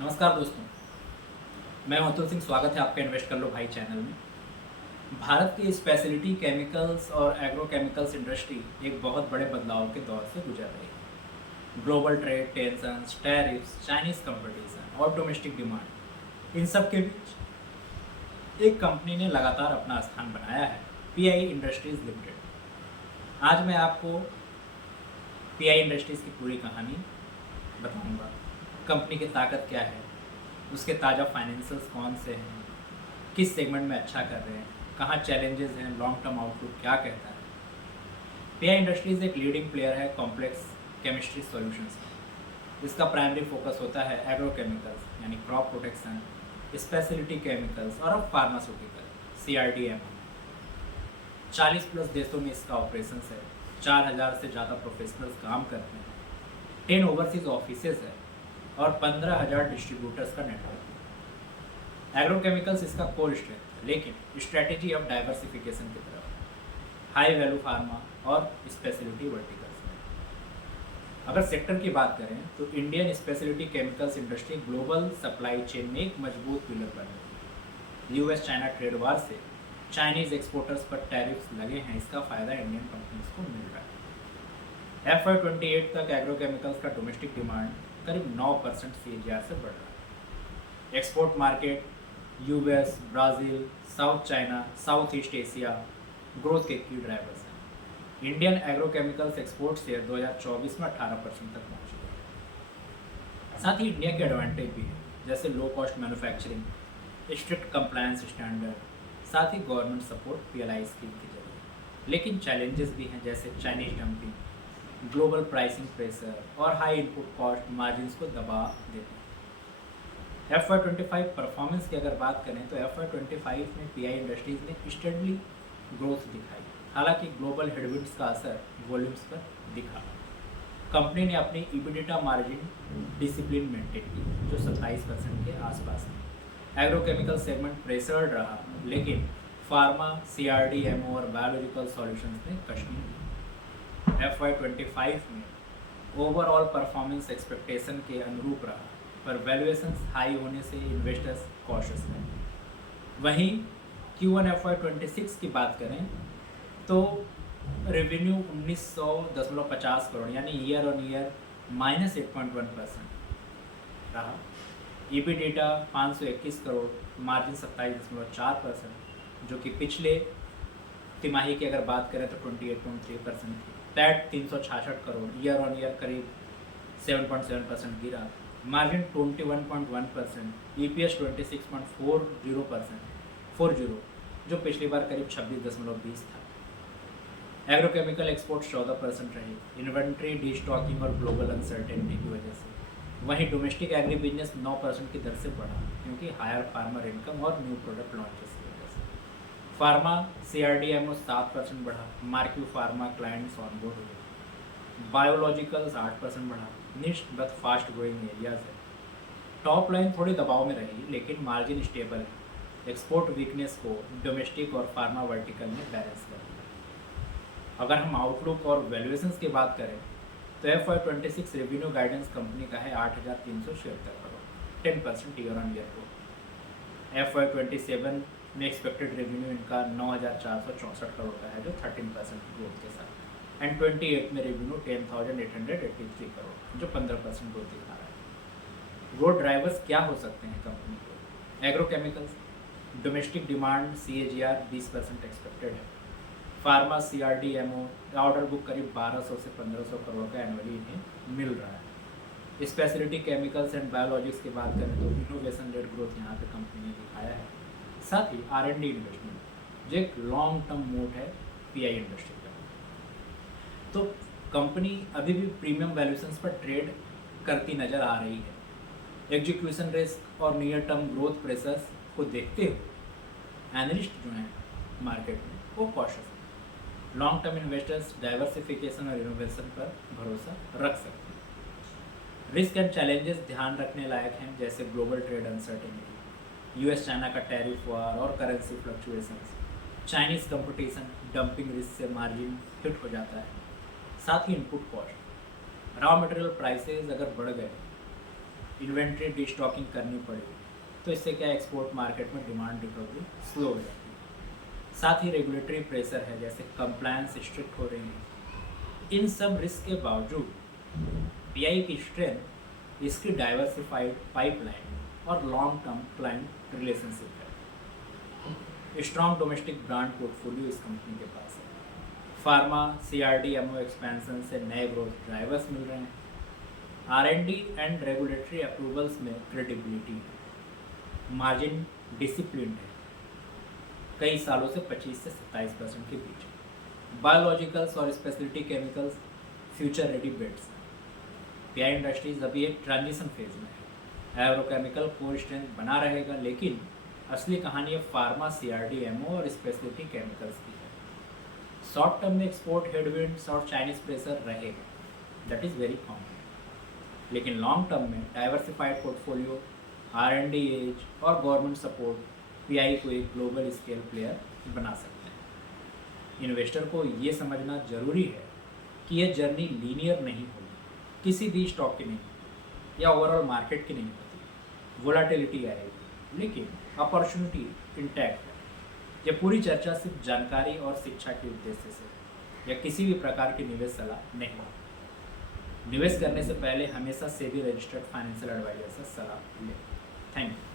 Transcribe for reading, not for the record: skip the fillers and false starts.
नमस्कार दोस्तों, मैं अतुल सिंह। स्वागत है आपका इन्वेस्ट कर लो भाई चैनल में। भारत की स्पेशलिटी केमिकल्स और एग्रो केमिकल्स इंडस्ट्री एक बहुत बड़े बदलाव के दौर से गुजर रही है। Global trade tensions, tariffs, Chinese competition और डोमेस्टिक डिमांड, इन सब के बीच एक कंपनी ने लगातार अपना स्थान बनाया है, पीआई इंडस्ट्रीज लिमिटेड। आज मैं आपको पीआई इंडस्ट्रीज की पूरी कहानी बताऊंगा। कंपनी की ताकत क्या है, उसके ताज़ा फाइनेंशियल्स कौन से हैं, किस सेगमेंट में अच्छा कर रहे हैं, कहाँ चैलेंजेस हैं, लॉन्ग टर्म आउटलुक क्या कहता है। पीआई इंडस्ट्रीज एक लीडिंग प्लेयर है कॉम्प्लेक्स केमिस्ट्री सॉल्यूशंस में। इसका प्राइमरी फोकस होता है एग्रोकेमिकल्स यानी क्रॉप प्रोटेक्शन, स्पेशलिटी केमिकल्स और अब फार्मास्यूटिकल CRDM। 40 प्लस देशों में इसका ऑपरेशन है। 4000 से ज़्यादा प्रोफेशनल्स काम करते हैं। 10 ओवरसीज ऑफिसेज है और 15,000 डिस्ट्रीब्यूटर्स का नेटवर्क है। एग्रोकेमिकल्स इसका कोर स्ट्रेंथ है, लेकिन स्ट्रेटेजी अब डाइवर्सिफिकेशन की तरफ है, हाई वैल्यू फार्मा और स्पेशलिटी वर्टिकल्स में। अगर सेक्टर की बात करें तो Indian speciality chemicals industry global supply chain में एक मजबूत पिलर बन रही है। यूएस चाइना ट्रेड वार से चाइनीज एक्सपोर्टर्स पर टैरिफ्स लगे हैं, इसका फायदा इंडियन कंपनीज को मिल रहा है। FY28 तक एग्रोकेमिकल्स का डोमेस्टिक डिमांड करीब 9% CAGR से बढ़ रहा है। Export market US, Brazil, south China, south east Asia growth के की ड्राइवर्स हैं। इंडियन एग्रोकेमिकल्स एक्सपोर्ट शेयर 2024 में 18% तक पहुंच गया। साथ ही इंडिया के एडवांटेज भी हैं, जैसे low cost manufacturing, strict compliance standard, साथ ही गवर्नमेंट सपोर्ट PLI स्कीम के जरिए। लेकिन चैलेंजेस भी हैं, जैसे Chinese dumping, global pricing pressure और हाई इनपुट कॉस्ट मार्जिन्स को दबा देते हैं। FY25 परफॉर्मेंस की अगर बात करें तो FY25 में पीआई इंडस्ट्रीज ने स्टेडली ग्रोथ दिखाई। हालांकि ग्लोबल हेडविंड्स का असर वॉल्यूम्स पर दिखा। कंपनी ने अपनी EBITDA मार्जिन डिसिप्लिन मेंटेन की, जो 27% के आसपास है। एग्रोकेमिकल सेगमेंट प्रेशर्ड रहा, लेकिन फार्मा, CRDMO और बायोलॉजिकल सॉल्यूशंस ने कश्मीर दी। FY25 में ओवरऑल परफॉर्मेंस एक्सपेक्टेशन के अनुरूप रहा, पर वैल्यूएशंस हाई होने से इन्वेस्टर्स कॉशियस हैं। वहीं Q1 FY26 की बात करें तो रेवेन्यू 1900.50 करोड़ यानी ईयर ऑन ईयर -8.1% रहा। EBITDA 521 करोड़, मार्जिन 27.4%, जो कि पिछले तिमाही की अगर बात करें तो 28.3% थी। PAT 366 crore, year on year करीब 7.7% गिरा। मार्जिन 21.1%, EPS 26.40%, जो पिछली बार करीब 26.20 था। एग्रोकेमिकल एक्सपोर्ट 14% रही, इन्वेंट्री डिस्टॉकिंग और ग्लोबल अनसर्टेनिटी की वजह से। वहीं डोमेस्टिक एग्री बिजनेस 9% की दर से बढ़ा, क्योंकि हायर फार्मर इनकम और न्यू प्रोडक्ट लॉन्चेस की वजह से। फार्मा CRDMO 7% बढ़ा, मार्क्यू फार्मा क्लाइंट्स ऑनबोर्ड हुए। बायोलॉजिकल्स 8% बढ़ा, निश बट फास्ट ग्रोइंग एरियाज है। टॉप लाइन थोड़ी दबाव में रही, लेकिन मार्जिन स्टेबल है। एक्सपोर्ट वीकनेस को डोमेस्टिक और फार्मा वर्टिकल ने बैलेंस कर दिया। अगर हम आउटलुक और वैल्यूएशंस की बात करें तो FY26 रेवेन्यू गाइडेंस कंपनी का है 8,376 crore, 10% year on year growth. FY27 में एक्सपेक्टेड रेवेन्यू इनका 9,464 करोड़ का है, जो 13% ग्रोथ के साथ। एंड 28 में रेवेन्यू 10,883 करोड़, जो 15% ग्रोथ दिखा रहा है। ग्रोथ ड्राइवर्स क्या हो सकते हैं कंपनी को? Agrochemicals, domestic demand CAGR 20% expected है। फार्मा CRDMO ऑर्डर बुक करीब 1200 से 1500 करोड़ का एनुअली इन्हें मिल रहा है। स्पेशलिटी केमिकल्स एंड बायोलॉजिक्स की बात करें तो इनोवेशन लेड ग्रोथ यहाँ पे कंपनी ने दिखाया है। साथ ही R&D इन्वेस्टमेंट, जो एक लॉन्ग टर्म मोड है पीआई इंडस्ट्री का। तो कंपनी अभी भी प्रीमियम वैल्यूएशंस पर ट्रेड करती नज़र आ रही है। एग्जीक्यूशन रिस्क और नियर टर्म ग्रोथ प्रेशर्स को देखते हुए एनालिस्ट जो हैं मार्केट में वो कॉशियस है। लॉन्ग टर्म इन्वेस्टर्स डाइवर्सिफिकेशन और इनोवेशन पर भरोसा रख सकते हैं। रिस्क एंड चैलेंजेस ध्यान रखने लायक हैं, जैसे global trade uncertainty, US China का टैरिफ वार और currency fluctuations, Chinese competition, dumping risk से मार्जिन हिट हो जाता है। साथ ही input cost, raw material prices अगर बढ़ गए इन्वेंट्री डिस्टॉकिंग करनी पड़ेगी, तो इससे क्या एक्सपोर्ट मार्केट में डिमांड रिकवरी स्लो हो जाती है। साथ ही रेगुलेटरी प्रेशर है, जैसे कंप्लायंस स्ट्रिक्ट हो रही है। इन सब रिस्क के बावजूद पीआई की स्ट्रेंथ इसकी डाइवर्सिफाइड पाइपलाइन और लॉन्ग टर्म क्लाइंट रिलेशनशिप है। स्ट्रॉन्ग डोमेस्टिक ब्रांड पोर्टफोलियो इस कंपनी के पास है। फार्मा CRDMO एक्सपेंशन से नए ग्रोथ ड्राइवर्स मिल रहे हैं। R&D एंड रेगुलेटरी अप्रूवल्स में क्रेडिबिलिटी है। मार्जिन डिसिप्लिन है, कई सालों से 25 से 27% के बीच। बायोलॉजिकल्स और specialty chemicals future ready bets हैं। पीआई इंडस्ट्रीज अभी एक ट्रांजिशन फेज में है। एग्रोकेमिकल कोर स्ट्रेंथ बना रहेगा, लेकिन असली कहानी है फार्मा, CRDMO और स्पेशलिटी केमिकल्स की है। शॉर्ट टर्म में एक्सपोर्ट हेडविंड्स और चाइनीज प्रेशर रहेगा, दैट इज़ वेरी कॉमन। लेकिन लॉन्ग टर्म में डाइवर्सिफाइड पोर्टफोलियो, R&D एज और गवर्नमेंट सपोर्ट पीआई को एक ग्लोबल स्केल प्लेयर बना सकते हैं। इन्वेस्टर को ये समझना जरूरी है कि यह जर्नी लीनियर नहीं होगी, किसी भी स्टॉक की नहीं या ओवरऑल मार्केट की नहीं होती। वोलाटिलिटी आएगी, लेकिन अपॉर्चुनिटी इंटैक्ट है। यह पूरी चर्चा सिर्फ जानकारी और शिक्षा के उद्देश्य से या किसी भी प्रकार की निवेश सलाह नहीं है। निवेश करने से पहले हमेशा सेबी रजिस्टर्ड फाइनेंशियल एडवाइजर से सलाह लें। Thank you.